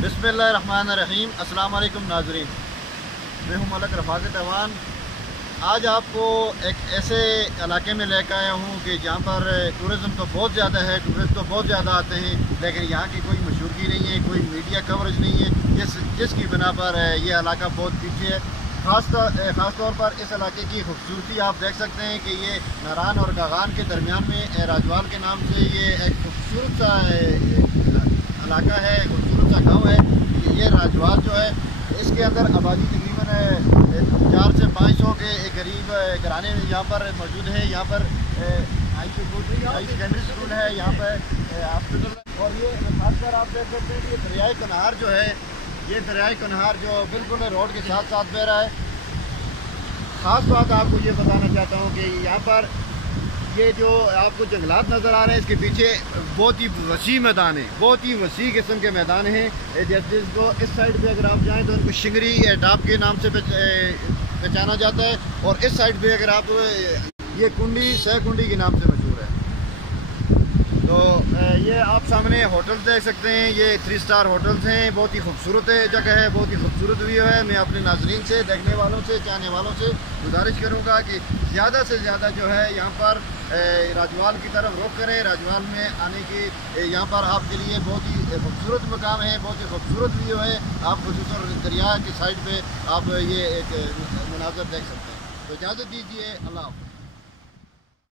बिस्मिल्लाहिर्रहमानिर्रहीम। अस्सलाम वालेकुम नाज़रीन, मैं हूं मलक रफ़ाक़त अवान। आज आपको एक ऐसे इलाके में लेकर आया हूं कि जहां पर टूरिज़म तो बहुत ज़्यादा है, टूरिस्ट तो बहुत ज़्यादा आते हैं, लेकिन यहां की कोई मशहूरी नहीं है, कोई मीडिया कवरेज नहीं है, जिसकी बिना पर ये इलाका बहुत पीछे है। ख़ास तौर पर इस इलाके की खूबसूरती आप देख सकते हैं कि ये नारान और कागान के दरमियान में राजवाल के नाम से ये एक खूबसूरत सा इलाका है, खूबसूरत सा गांव है। ये राजवाल जो है इसके अंदर आबादी तकरीबन 4 से 500 के करीब घराने यहाँ पर मौजूद है। यहाँ पर हाई सेकेंडरी स्कूल है, यहाँ पर हॉस्पिटल, और ये खासकर आप देख सकते हैं कि ये दरियाए कन्हार जो है, ये दरियाए कन्हार जो बिल्कुल रोड के साथ साथ बह रहा है। ख़ास बात आपको ये बताना चाहता हूँ कि यहाँ पर ये जो आपको जंगलात नज़र आ रहे हैं, इसके पीछे बहुत ही वसी मैदान है, बहुत ही वसी किस्म के मैदान हैं। जैसे इसको इस साइड पे अगर आप जाएँ तो इनको शिंगरी डाब के नाम से पहचाना जाता है, और इस साइड पे अगर आप ये कुंडी सह कुंडी के नाम से मशहूर है। तो ये आप सामने होटल्स देख सकते हैं, ये 3 स्टार होटल्स हैं। बहुत ही खूबसूरत जगह है, बहुत ही खूबसूरत व्यू है। मैं अपने नाज़रीन से, देखने वालों से, चाहने वालों से गुजारिश करूंगा कि ज़्यादा से ज़्यादा जो है यहाँ पर राजवाल की तरफ रुख करें। राजवाल में आने की यहाँ पर आपके लिए बहुत ही खूबसूरत मकाम है, बहुत ही खूबसूरत व्यू है। आप खुसूसन दरिया की साइड पर आप ये एक मनाज़र देख सकते हैं। तो इजाज़त दीजिए, अल्लाह हाफ़िज़।